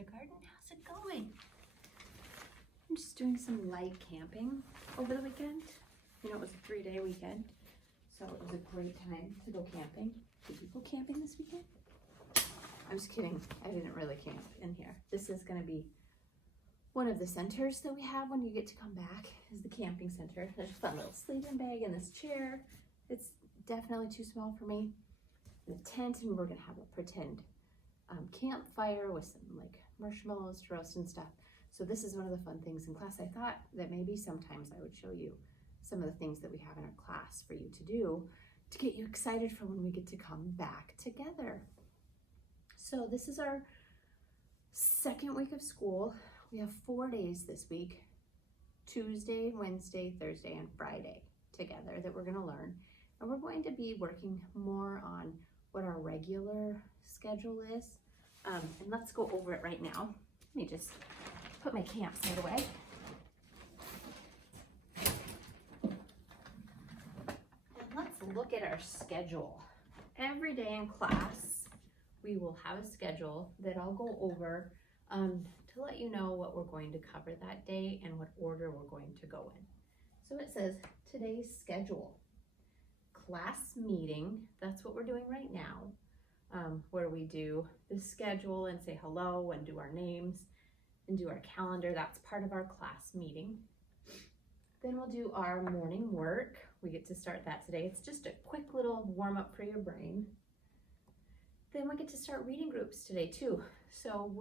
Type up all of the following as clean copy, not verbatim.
kindergarten. How's it going? I'm just doing some light camping over the weekend. You know, it was a 3-day weekend, so it was a great time to go camping. Did you go camping this weekend? I'm just kidding. I didn't really camp in here. This is going to be one of the centers that we have when you get to come back, is the camping center. There's a fun little sleeping bag in this chair. It's definitely too small for me. And a tent, and we're going to have a pretend campfire with some like marshmallows to roast and stuff. So this is one of the fun things in class. I thought that maybe sometimes I would show you some of the things that we have in our class for you to do to get you excited for when we get to come back together. So this is our second week of school. We have 4 days this week, Tuesday, Wednesday, Thursday, and Friday together that we're going to learn. And we're going to be working more on what our regular schedule is. And let's go over it right now. Let me just put my campsite away. And let's look at our schedule. Every day in class, we will have a schedule that I'll go over to let you know what we're going to cover that day and what order we're going to go in. So it says today's schedule. Class meeting, that's what we're doing right now, where we do the schedule and say hello and do our names and do our calendar. That's part of our class meeting. Then we'll do our morning work. We get to start that today. It's just a quick little warm up for your brain. Then we get to start reading groups today too. So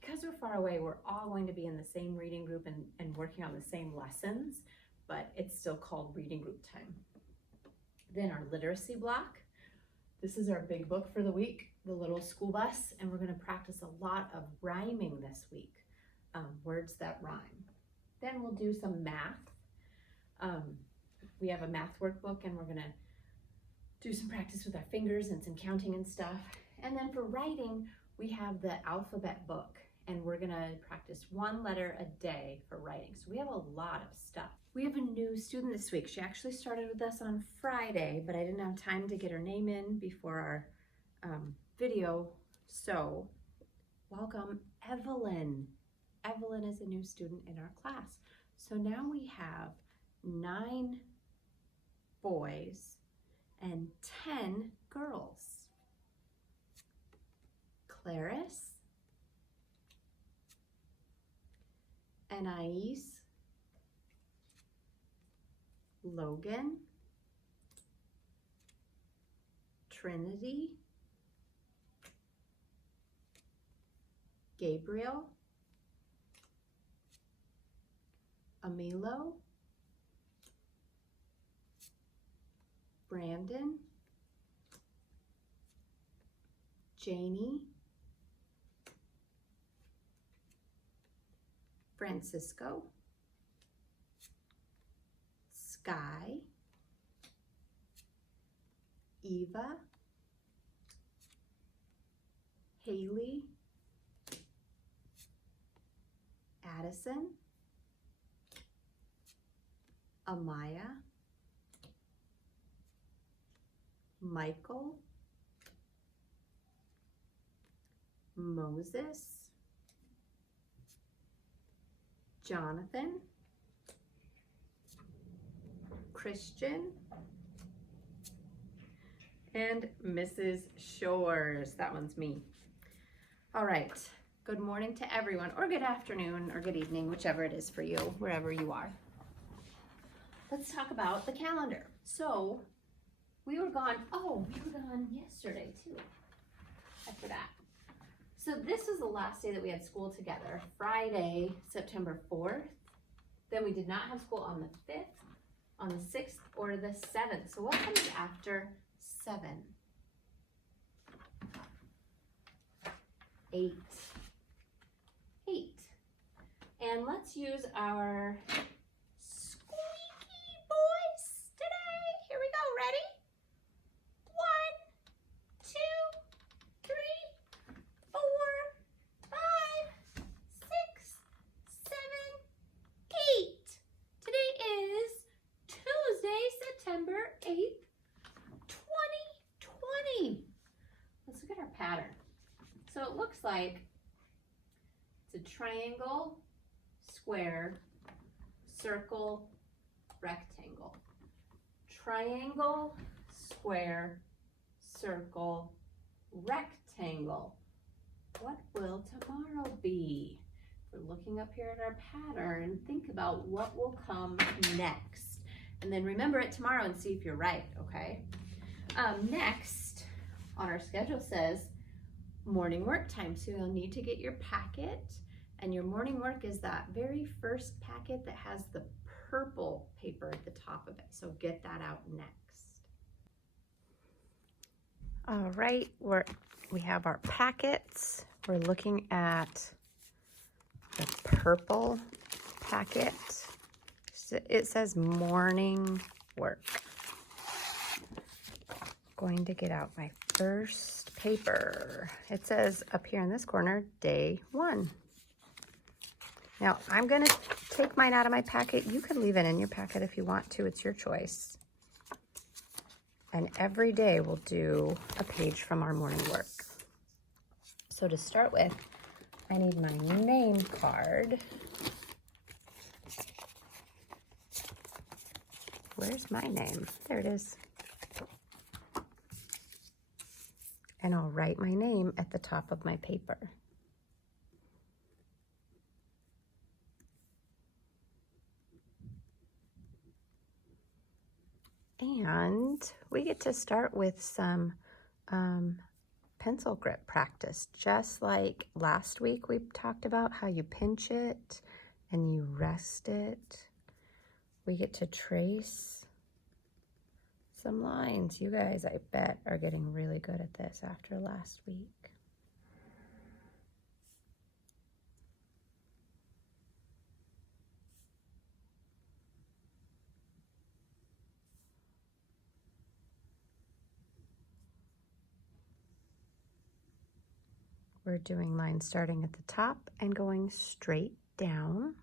because we're far away, we're all going to be in the same reading group and working on the same lessons, but it's still called reading group time. Then our literacy block. This is our big book for the week, the little school bus, and we're going to practice a lot of rhyming this week, words that rhyme. Then we'll do some math. We have a math workbook, and we're going to do some practice with our fingers and some counting and stuff. And then for writing, we have the alphabet book, and we're going to practice 1 letter a day for writing. So we have a lot of stuff. We have a new student this week. She actually started with us on Friday, but I didn't have time to get her name in before our video. So welcome, Evelyn. Evelyn is a new student in our class. So now we have 9 boys and 10 girls. Clarice, Anais, Logan, Trinity, Gabriel, Amilo, Brandon, Janie, Francisco, Sky, Eva, Haley, Addison, Amaya, Michael, Moses, Jonathan, Christian, and Mrs. Shores. That one's me. All right. Good morning to everyone, or good afternoon, or good evening, whichever it is for you, wherever you are. Let's talk about the calendar. So we were gone yesterday too. I forgot. So this was the last day that we had school together, Friday, September 4th. Then we did not have school on the 5th, on the 6th, or the 7th. So what comes after 7? 8. 8. And let's use our squeaky voice today. Here we go. Ready? 1, 2, 3, 4, 5, 6, 7, 8. Today is Tuesday, September 8th, 2020. Let's look at our pattern. So it looks like So triangle, square, circle, rectangle. Triangle, square, circle, rectangle. What will tomorrow be? We're looking up here at our pattern. Think about what will come next. And then remember it tomorrow and see if you're right, okay? Next on our schedule says morning work time. So you'll need to get your packet, and your morning work is that very first packet that has the purple paper at the top of it. So get that out next. All right, we have our packets. We're looking at the purple packet. It says morning work. Going to get out my first paper. It says up here in this corner, day 1. Now I'm gonna take mine out of my packet. You can leave it in your packet if you want to, it's your choice. And every day we'll do a page from our morning work. So to start with, I need my name card. Where's my name? There it is. And I'll write my name at the top of my paper. And we get to start with some pencil grip practice. Just like last week we talked about how you pinch it and you rest it. We get to trace some lines. You guys, I bet, are getting really good at this after last week. We're doing lines starting at the top and going straight down.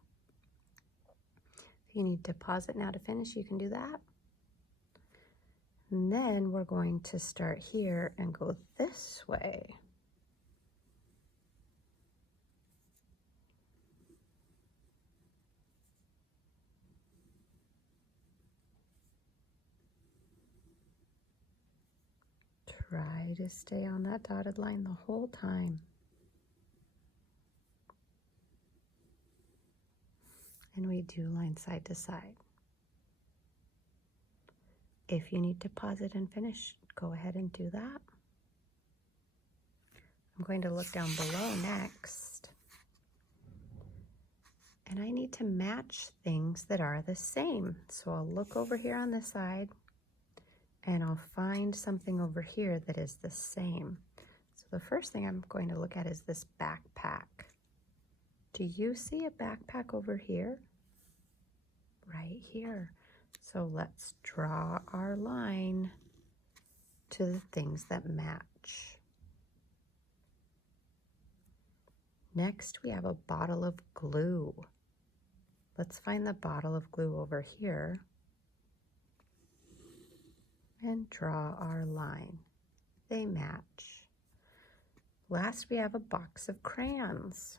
If you need to pause it now to finish, you can do that. And then we're going to start here and go this way. Try to stay on that dotted line the whole time. And we do line side to side. If you need to pause it and finish, go ahead and do that. I'm going to look down below next. And I need to match things that are the same. So I'll look over here on this side and I'll find something over here that is the same. So the first thing I'm going to look at is this backpack. Do you see a backpack over here? Right here. So let's draw our line to the things that match. Next, we have a bottle of glue. Let's find the bottle of glue over here and draw our line. They match. Last, we have a box of crayons.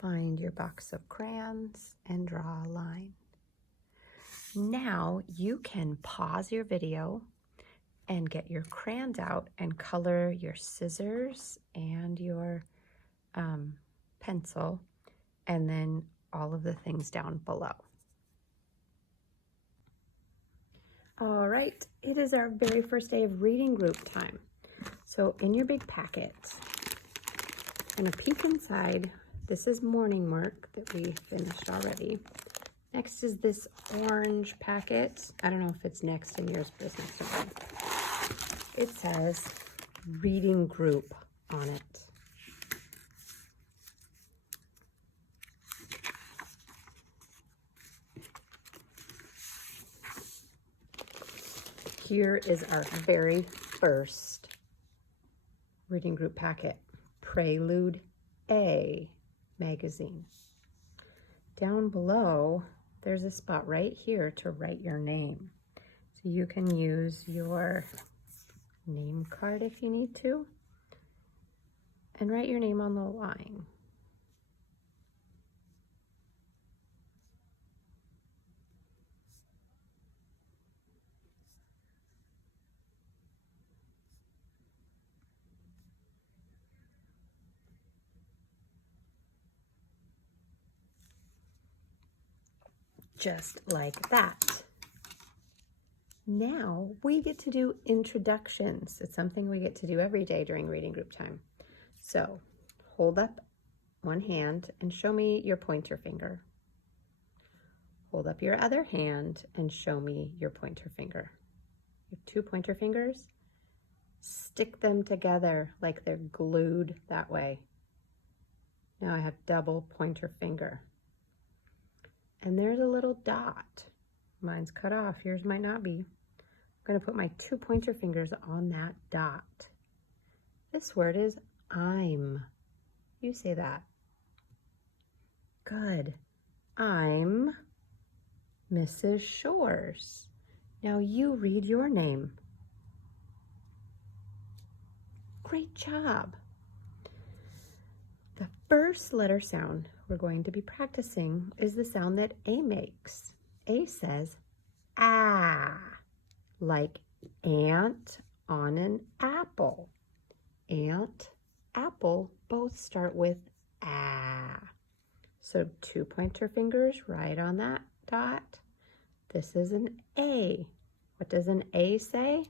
Find your box of crayons and draw a line. Now you can pause your video and get your crayons out and color your scissors and your pencil, and then all of the things down below. All right, it is our very first day of reading group time. So in your big packet, I'm gonna peek inside. This is morning work that we finished already. Next is this orange packet. I don't know if it's next in yours, but it's next to mine. It says reading group on it. Here is our very first reading group packet, Prelude A magazine. Down below, there's a spot right here to write your name. So you can use your name card if you need to. and write your name on the line. Just like that. Now we get to do introductions. It's something we get to do every day during reading group time. So hold up one hand and show me your pointer finger. Hold up your other hand and show me your pointer finger. You have 2 pointer fingers. Stick them together like they're glued that way. Now I have double pointer finger. And there's a little dot. Mine's cut off, yours might not be. I'm going to put my 2 pointer fingers on that dot. This word is I'm. You say that. Good. I'm Mrs. Shores. Now you read your name. Great job. The first letter sound we're going to be practicing is the sound that A makes. A says, ah, like ant on an apple. Ant, apple, both start with ah. So 2 pointer fingers right on that dot. This is an A. What does an A say?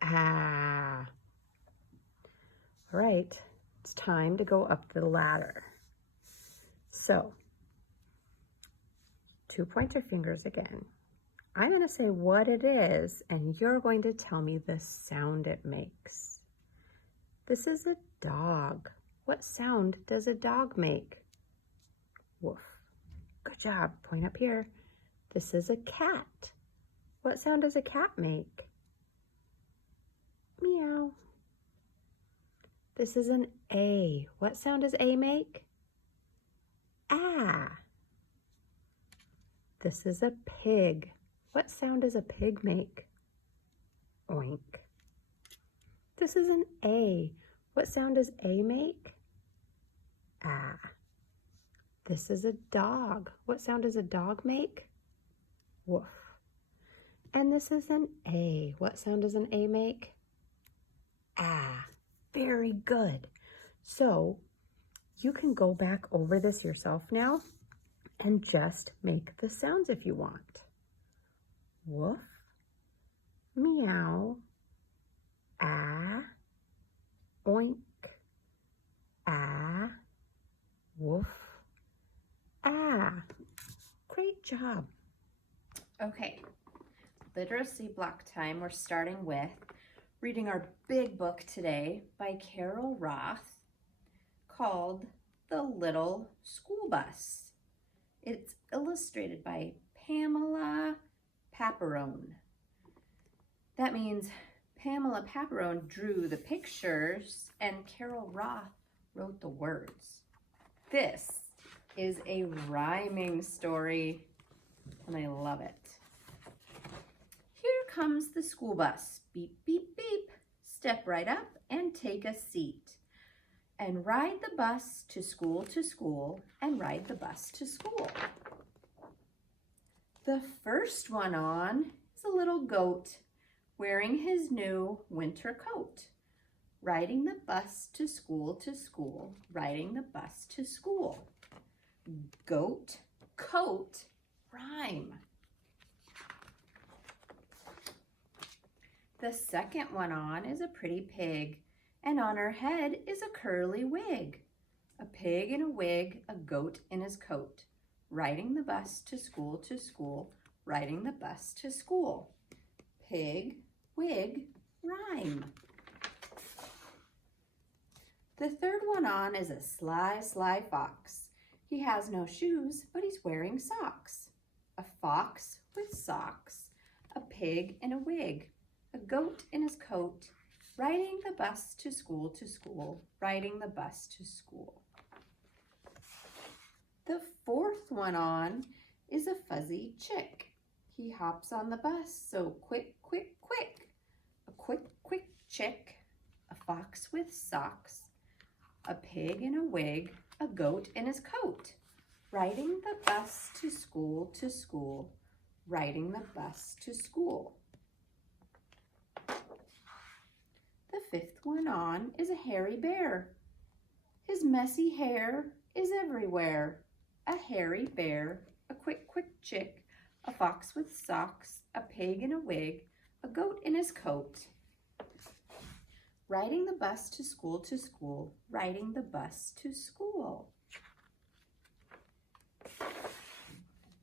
Ah. All right, it's time to go up the ladder. So, 2 pointer fingers again. I'm going to say what it is, and you're going to tell me the sound it makes. This is a dog. What sound does a dog make? Woof. Good job. Point up here. This is a cat. What sound does a cat make? Meow. This is an A. What sound does A make? Ah. This is a pig. What sound does a pig make? Oink. This is an A. What sound does A make? Ah. This is a dog. What sound does a dog make? Woof. And this is an A. What sound does an A make? Ah. Very good. So you can go back over this yourself now and just make the sounds if you want. Woof, meow, ah, oink, ah, woof, ah. Great job. Okay, literacy block time. We're starting with reading our big book today by Carol Roth called The Little School Bus. It's illustrated by Pamela Paparone. That means Pamela Paparone drew the pictures and Carol Roth wrote the words. This is a rhyming story and I love it. Here comes the school bus. Beep, beep, beep. Step right up and take a seat. And ride the bus to school, and ride the bus to school. The first one on is a little goat wearing his new winter coat. Riding the bus to school, riding the bus to school. Goat, coat, rhyme. The second one on is a pretty pig, and on her head is a curly wig. A pig in a wig, a goat in his coat. Riding the bus to school, riding the bus to school. Pig, wig, rhyme. The third one on is a sly, sly fox. He has no shoes, but he's wearing socks. A fox with socks, a pig in a wig, a goat in his coat, riding the bus to school, riding the bus to school. The fourth one on is a fuzzy chick. He hops on the bus, so quick, quick, quick. A quick, quick chick, a fox with socks, a pig in a wig, a goat in his coat. Riding the bus to school, riding the bus to school. The fifth one on is a hairy bear. His messy hair is everywhere. A hairy bear, a quick chick, a fox with socks, a pig in a wig, a goat in his coat. Riding the bus to school, riding the bus to school.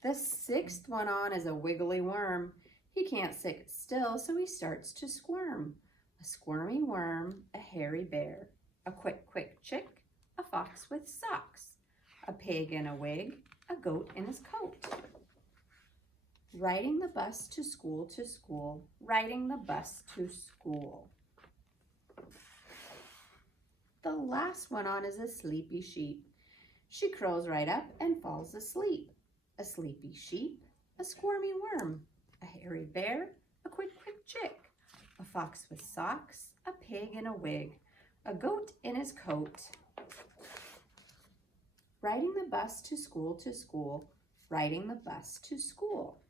The sixth one on is a wiggly worm. He can't sit still, so he starts to squirm. A squirmy worm, a hairy bear, a quick chick, a fox with socks, a pig in a wig, a goat in his coat. Riding the bus to school, riding the bus to school. The last one on is a sleepy sheep. She curls right up and falls asleep. A sleepy sheep, a squirmy worm, a hairy bear, a quick chick, a fox with socks, a pig in a wig, a goat in his coat. Riding the bus to school, riding the bus to school.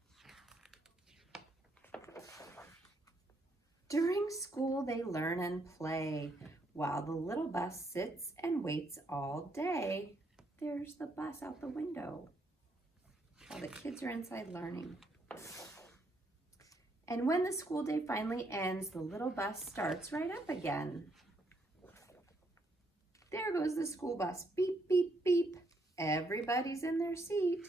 During school they learn and play, while the little bus sits and waits all day. There's the bus out the window while the kids are inside learning. And when the school day finally ends, the little bus starts right up again. There goes the school bus, beep, beep, beep. Everybody's in their seat.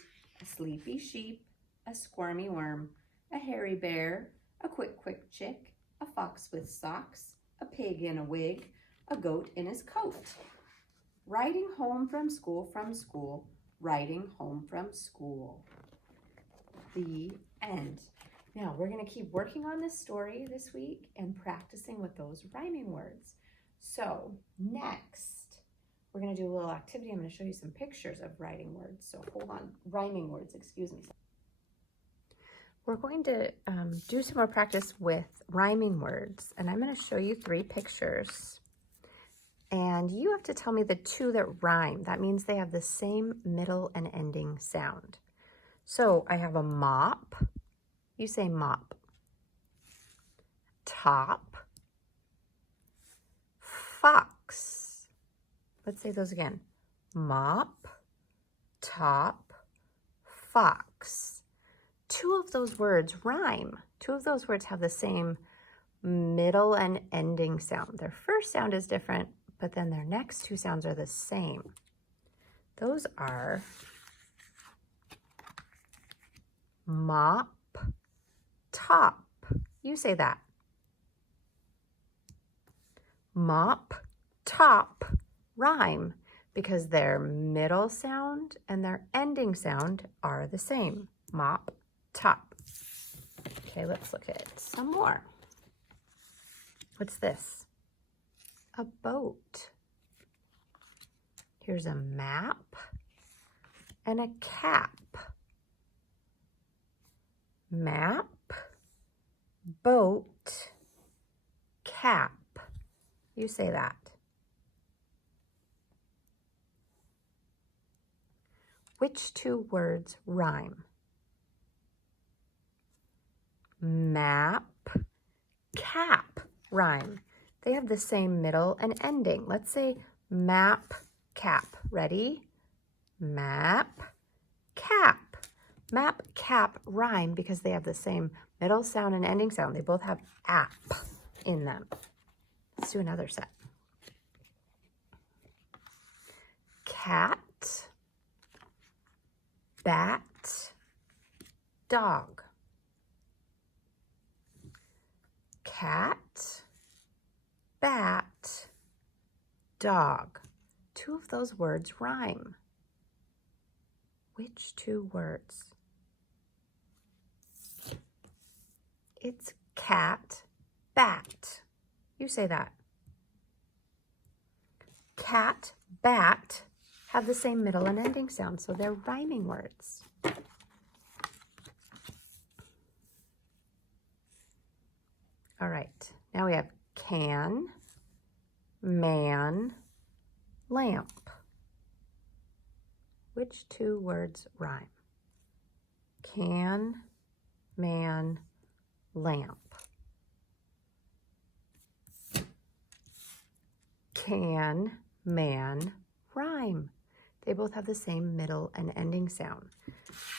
A sleepy sheep, a squirmy worm, a hairy bear, a quick chick, a fox with socks, a pig in a wig, a goat in his coat. Riding home from school, riding home from school. The end. Now we're going to keep working on this story this week and practicing with those rhyming words. So next, we're going to do a little activity. I'm going to show you some pictures of rhyming words. So hold on, rhyming words, excuse me. We're going to do some more practice with rhyming words, and I'm going to show you 3 pictures. And you have to tell me the 2 that rhyme. That means they have the same middle and ending sound. So I have a mop. You say mop. Top. Fox. Let's say those again. Mop, top, fox. 2 of those words rhyme. 2 of those words have the same middle and ending sound. Their first sound is different, but then their next 2 sounds are the same. Those are mop, top. You say that. Mop, top rhyme because their middle sound and their ending sound are the same. Mop, top. Okay, let's look at some more. What's this? A boat. Here's a map and a cap. Map, boat, cap. You say that. Which 2 words rhyme? Map, cap rhyme. They have the same middle and ending. Let's say map, cap. Ready? Map, cap. Map, cap rhyme because they have the same middle sound and ending sound. They both have ap in them. Let's do another set. Cat, bat, dog. Cat, bat, dog. 2 of those words rhyme. Which 2 words? It's cat, bat. You say that. Cat, bat have the same middle and ending sound, so they're rhyming words. All right, now we have can, man, lamp. Which two words rhyme? Can, man, lamp. Can, man, rhyme. They both have the same middle and ending sound.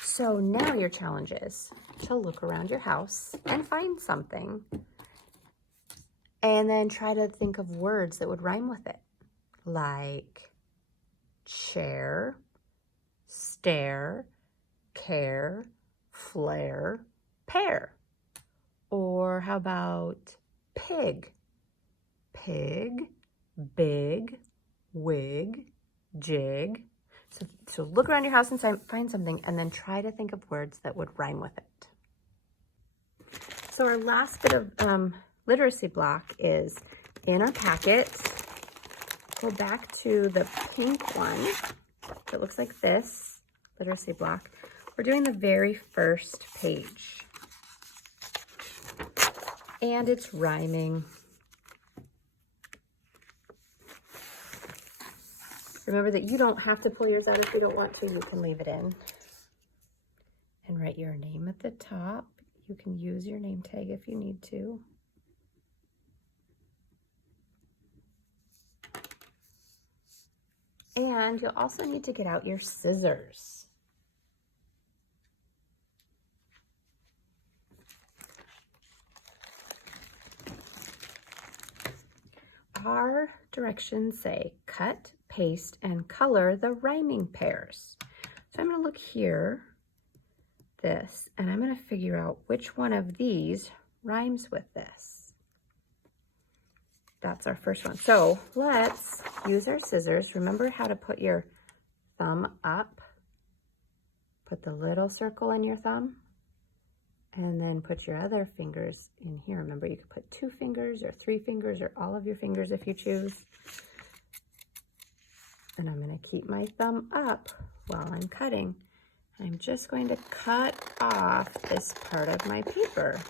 So now your challenge is to look around your house and find something and then try to think of words that would rhyme with it, like chair, stare, care, flare, pear. Or how about pig? Pig, big, wig, jig. So look around your house and find something and then try to think of words that would rhyme with it. So our last bit of literacy block is in our packet. Go back to the pink one. It looks like this, literacy block. We're doing the very first page. And it's rhyming. Remember that you don't have to pull yours out if you don't want to. You can leave it in. And write your name at the top. You can use your name tag if you need to. And you'll also need to get out your scissors. Our directions say cut, paste, and color the rhyming pairs. So I'm going to look here, this, and I'm going to figure out which one of these rhymes with this. That's our first one. So let's use our scissors. Remember how to put your thumb up. Put the little circle in your thumb. And then put your other fingers in here. Remember, you could put 2 fingers or 3 fingers or all of your fingers if you choose. And I'm going to keep my thumb up while I'm cutting. I'm just going to cut off this part of my paper.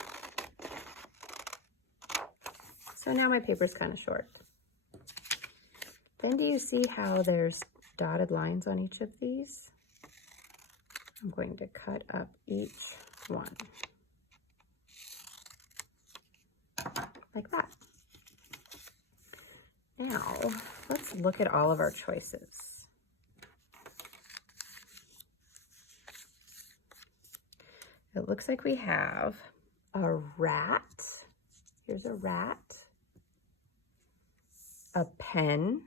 So now my paper's kind of short. Then do you see how there's dotted lines on each of these? I'm going to cut up each one. Like that. Now, let's look at all of our choices. It looks like we have a rat. Here's a rat. A pen.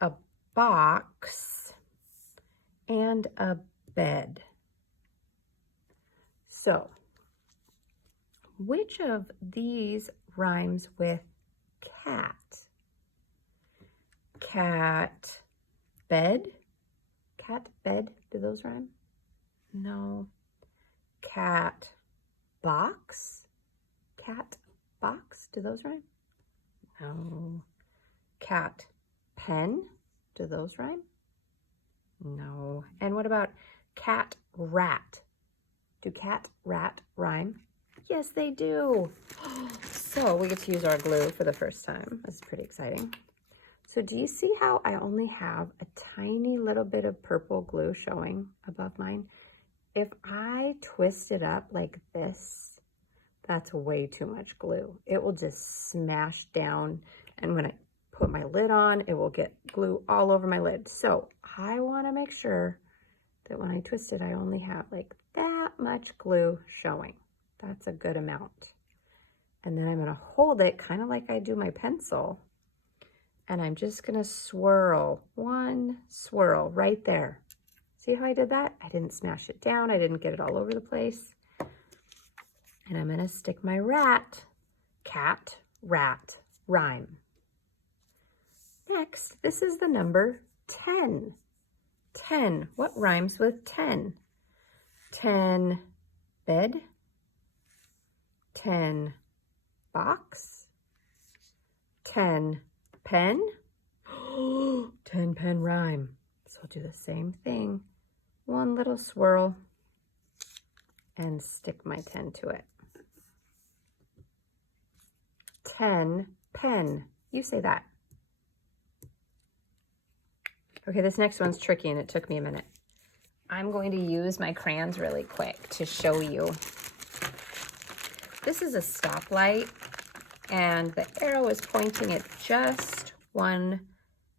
A box. And a bed. So, which of these rhymes with cat? Cat, bed? Cat, bed, do those rhyme? No. Cat, box? Cat, box, do those rhyme? No. Cat, pen, do those rhyme? No. And what about cat, rat? Do cat, rat rhyme? Yes, they do. So we get to use our glue for the first time. This is pretty exciting. So do you see how I only have a tiny little bit of purple glue showing above mine? If I twist it up like this, that's way too much glue. It will just smash down. And when I put my lid on, it will get glue all over my lid. So I want to make sure that when I twist it, I only have like that much glue showing. That's a good amount. And then I'm going to hold it kind of like I do my pencil. And I'm just going to swirl, one swirl right there. See how I did that? I didn't smash it down. I didn't get it all over the place. And I'm going to stick my rat, cat, rat, rhyme. Next, this is the number 10. 10. What rhymes with 10? 10 bed. 10 box. 10 pen. 10 pen rhyme. So I'll do the same thing. One little swirl and stick my 10 to it. 10 pen. You say that. Okay, this next one's tricky and it took me a minute. I'm going to use my crayons really quick to show you. This is a stoplight and the arrow is pointing at just one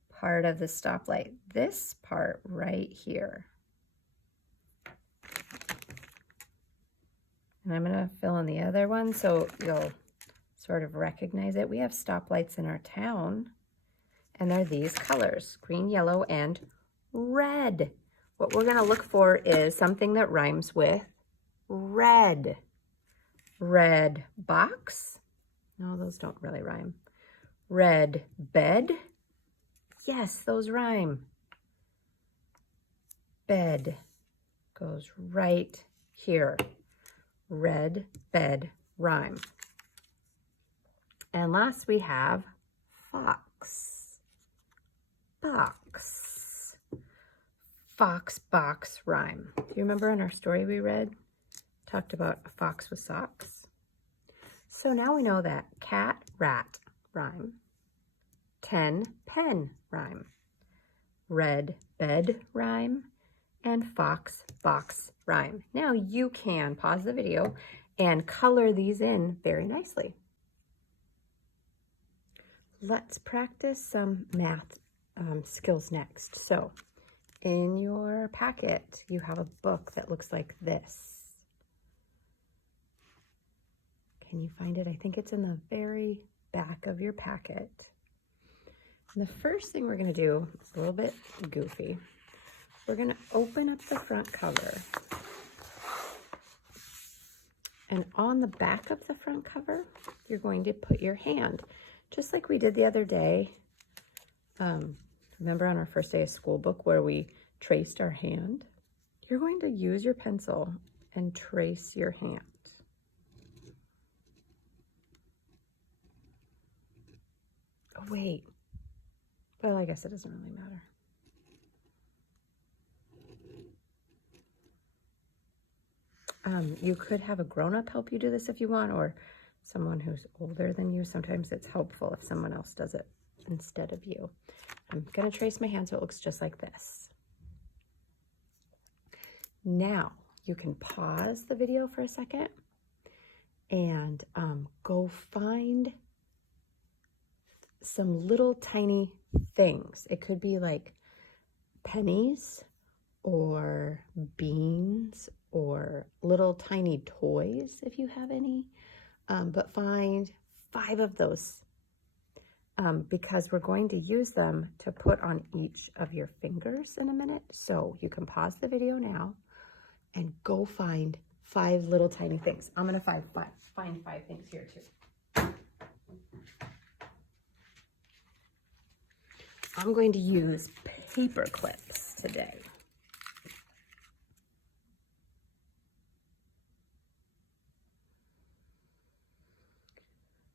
part of the stoplight. This part right here. And I'm gonna fill in the other one so you'll sort of recognize it. We have stoplights in our town and they're these colors, green, yellow, and red. What we're gonna look for is something that rhymes with red. Red box. No, those don't really rhyme. Red bed. Yes, those rhyme. Bed goes right here. Red bed rhyme. And last we have fox. Box. Fox box rhyme. Do you remember in our story we read? Talked about a fox with socks. So now we know that cat, rat rhyme. 10 pen rhyme. Red bed rhyme. And fox box rhyme. Now you can pause the video and color these in very nicely. Let's practice some math skills next. So in your packet, you have a book that looks like this. Can you find it? I think it's in the very back of your packet. And the first thing we're going to do, it's a little bit goofy. We're going to open up the front cover. And on the back of the front cover, you're going to put your hand, just like we did the other day. Remember on our first day of school book where we traced our hand? You're going to use your pencil and trace your hand. Oh, wait. Well, I guess it doesn't really matter. You could have a grown-up help you do this if you want, or someone who's older than you. Sometimes it's helpful if someone else does it instead of you. I'm going to trace my hand so it looks just like this. Now, you can pause the video for a second and go find some little tiny things. It could be like pennies or beans or little tiny toys if you have any, but find 5 of those because we're going to use them to put on each of your fingers in a minute. So you can pause the video now and go find 5 little tiny things. I'm going to find 5 things here too. I'm going to use paper clips today.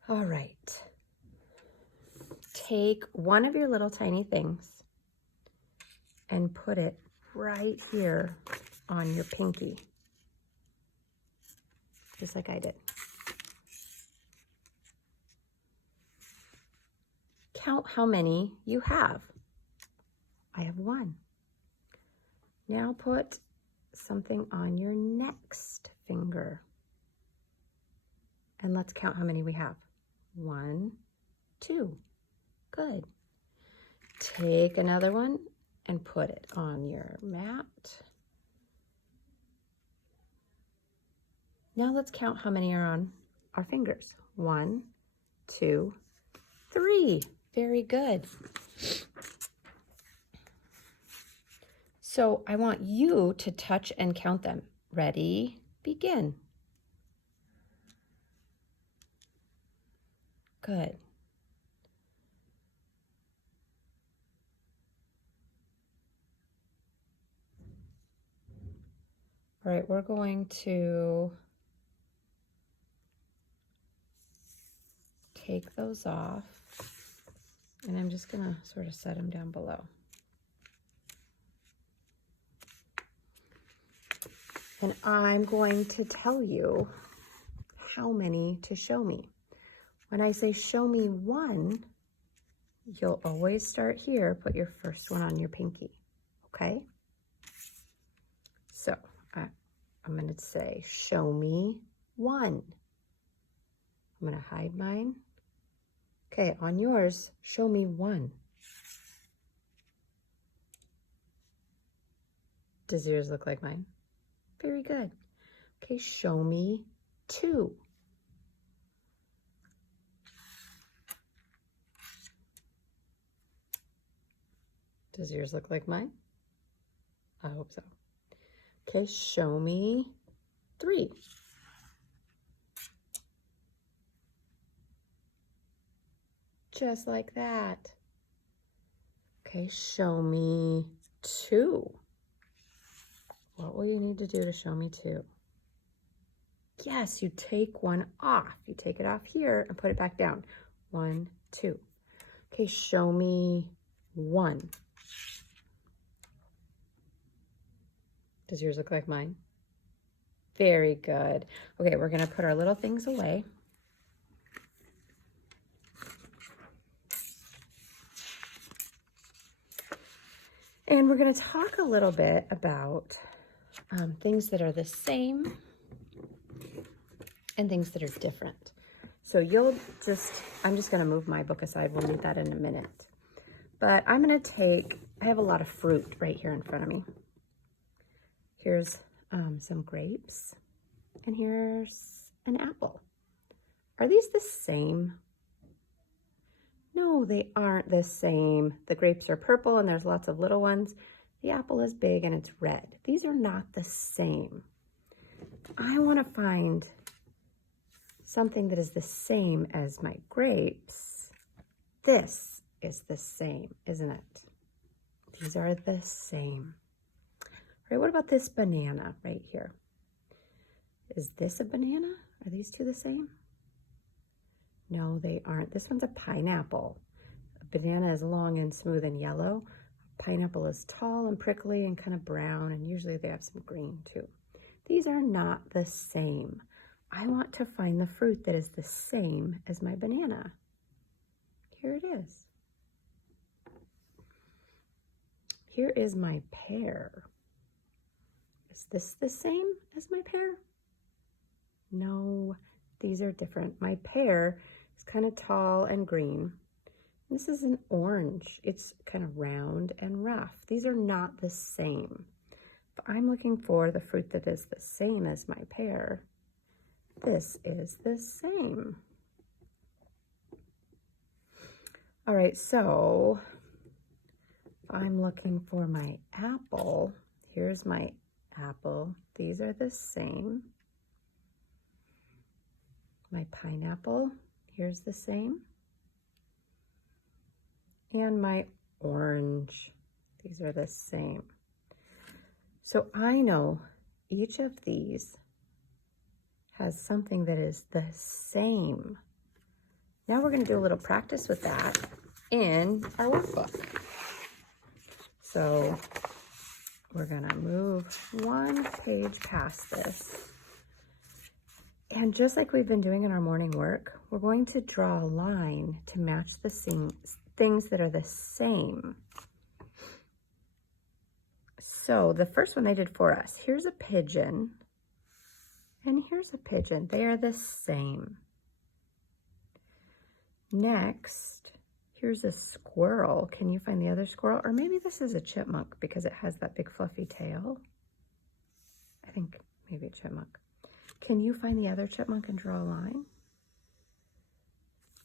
All right. Take one of your little tiny things and put it right here on your pinky, just like I did. Count how many you have. I have 1. Now put something on your next finger. And let's count how many we have. 1, 2. Good. Take another one and put it on your mat. Now let's count how many are on our fingers. 1, 2, 3. Very good. So I want you to touch and count them. Ready? Begin. Good. All right, we're going to take those off, and I'm just going to sort of set them down below. And I'm going to tell you how many to show me. When I say show me 1, you'll always start here, put your first one on your pinky, okay? So I'm going to say, show me 1. I'm going to hide mine. Okay, on yours, show me 1. Does yours look like mine? Very good. Okay, show me 2. Does yours look like mine? I hope so. Okay, show me 3. Just like that. Okay, show me 2. What will you need to do to show me 2? Yes, you take one off. You take it off here and put it back down. 1, 2. Okay, show me 1. Does yours look like mine? Very good. Okay, we're going to put our little things away. And we're going to talk a little bit about things that are the same and things that are different. So I'm just going to move my book aside. We'll need that in a minute. But I have a lot of fruit right here in front of me. Here's some grapes, and here's an apple. Are these the same? No, they aren't the same. The grapes are purple and there's lots of little ones. The apple is big and it's red. These are not the same. I want to find something that is the same as my grapes. This is the same, isn't it? These are the same. All right, what about this banana right here? Is this a banana? Are these two the same? No, they aren't. This one's a pineapple. A banana is long and smooth and yellow. A pineapple is tall and prickly and kind of brown, and usually they have some green too. These are not the same. I want to find the fruit that is the same as my banana. Here it is. Here is my pear. Is this the same as my pear? No, these are different. My pear is kind of tall and green. This is an orange. It's kind of round and rough. These are not the same. If I'm looking for the fruit that is the same as my pear, this is the same. All right, so if I'm looking for my apple, here's my apple. These are the same. My pineapple, here's the same. And my orange, these are the same. So I know each of these has something that is the same. Now we're going to do a little practice with that in our workbook. So we're going to move one page past this. And just like we've been doing in our morning work, we're going to draw a line to match the things that are the same. So the first one they did for us, here's a pigeon, and here's a pigeon. They are the same. Next, here's a squirrel. Can you find the other squirrel? Or maybe this is a chipmunk because it has that big fluffy tail. I think maybe a chipmunk. Can you find the other chipmunk and draw a line?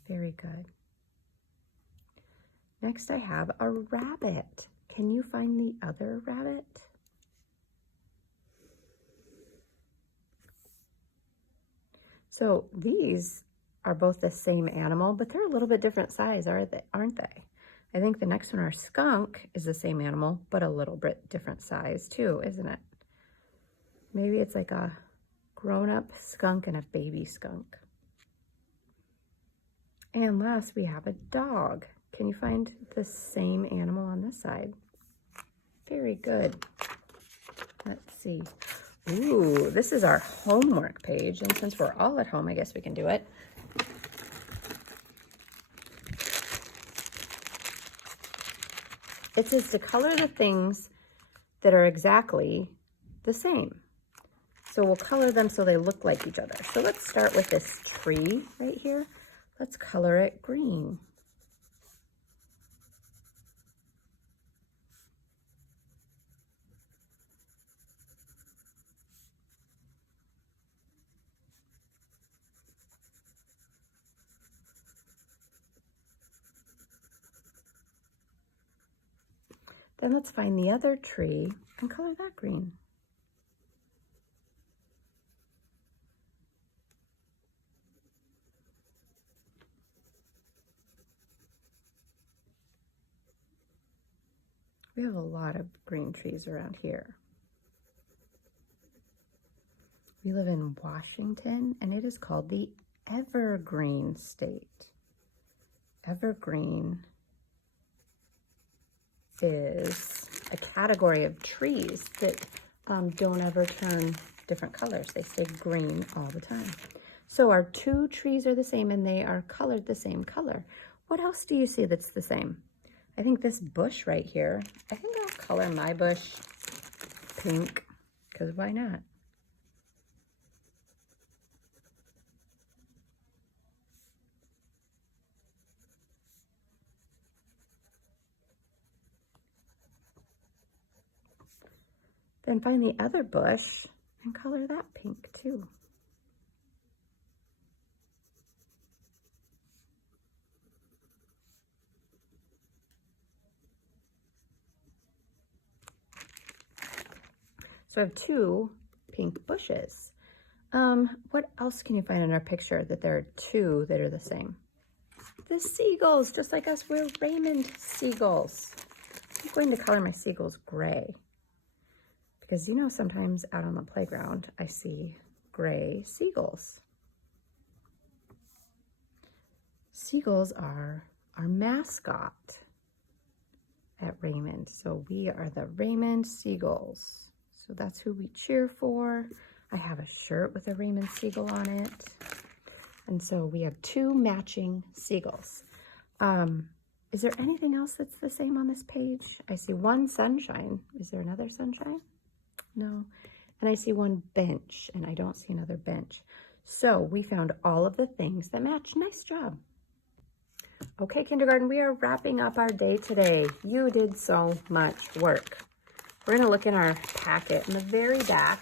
Very good. Next, I have a rabbit. Can you find the other rabbit? So these are both the same animal, but they're a little bit different size, aren't they? I think the next one, our skunk, is the same animal, but a little bit different size too, isn't it? Maybe it's like a grown-up skunk and a baby skunk. And last, we have a dog. Can you find the same animal on this side? Very good. Let's see. Ooh, this is our homework page. And since we're all at home, I guess we can do it. It says to color the things that are exactly the same. So we'll color them so they look like each other. So let's start with this tree right here. Let's color it green. Then let's find the other tree and color that green. We have a lot of green trees around here. We live in Washington, and it is called the Evergreen State. Evergreen is a category of trees that don't ever turn different colors. They stay green all the time. So our two trees are the same and they are colored the same color. What else do you see that's the same? I think this bush right here, I think I'll color my bush pink, because why not? Then find the other bush and color that pink too. So I have two pink bushes. What else can you find in our picture that there are two that are the same? The seagulls, just like us, we're Raymond seagulls. I'm going to color my seagulls gray because, you know, sometimes out on the playground I see gray seagulls. Seagulls are our mascot at Raymond. So we are the Raymond Seagulls. So that's who we cheer for. I have a shirt with a Raymond Seagull on it. And so we have two matching seagulls. Is there anything else that's the same on this page? I see one sunshine. Is there another sunshine? No. And I see one bench, and I don't see another bench. So we found all of the things that match. Nice job. Okay, kindergarten, we are wrapping up our day today. You did so much work. We're going to look in our packet. In the very back,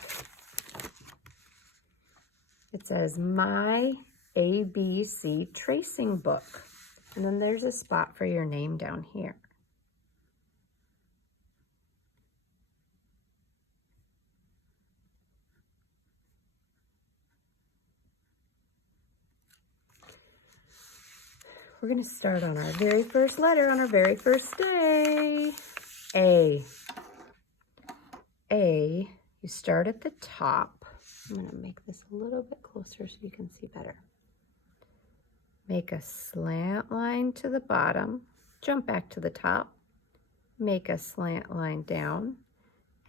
it says, My ABC Tracing Book. And then there's a spot for your name down here. We're going to start on our very first letter on our very first day. A. A, you start at the top. I'm going to make this a little bit closer so you can see better. Make a slant line to the bottom, jump back to the top, make a slant line down,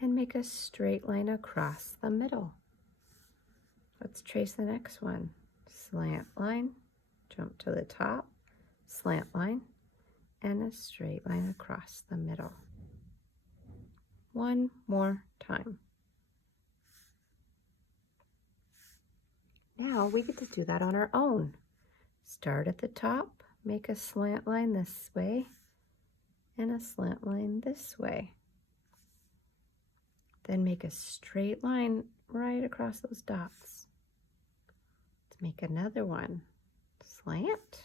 and make a straight line across the middle. Let's trace the next one. Slant line, jump to the top, slant line, and a straight line across the middle. One more time. Now we get to do that on our own. Start at the top, make a slant line this way, and a slant line this way. Then make a straight line right across those dots. Let's make another one. Slant,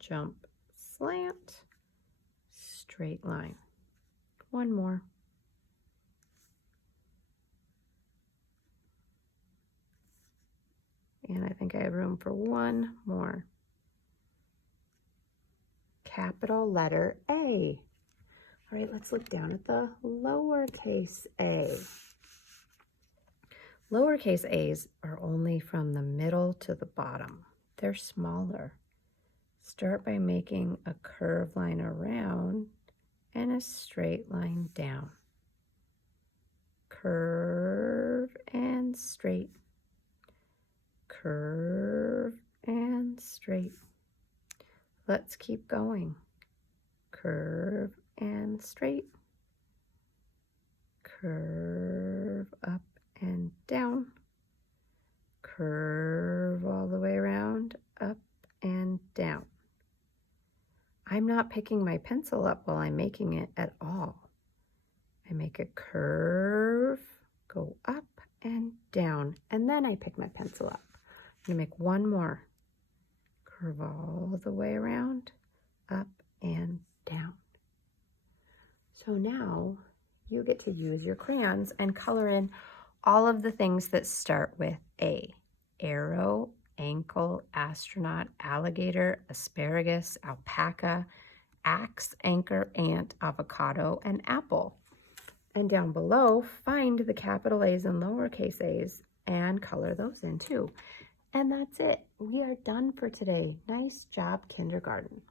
jump, slant, straight line. One more. And I think I have room for one more. Capital letter A. All right, let's look down at the lowercase a. Lowercase a's are only from the middle to the bottom. They're smaller. Start by making a curved line around and a straight line down. Curve and straight. Curve and straight. Let's keep going. Curve and straight, curve up and down, curve all the way around, up and down. I'm not picking my pencil up while I'm making it at all. I make a curve, go up and down, and then I pick my pencil up. I'm gonna make one more. Curve all the way around, up and down. So now you get to use your crayons and color in all of the things that start with A. Arrow, ankle, astronaut, alligator, asparagus, alpaca, axe, anchor, ant, avocado, and apple. And down below, find the capital A's and lowercase a's and color those in too. And that's it. We are done for today. Nice job, kindergarten.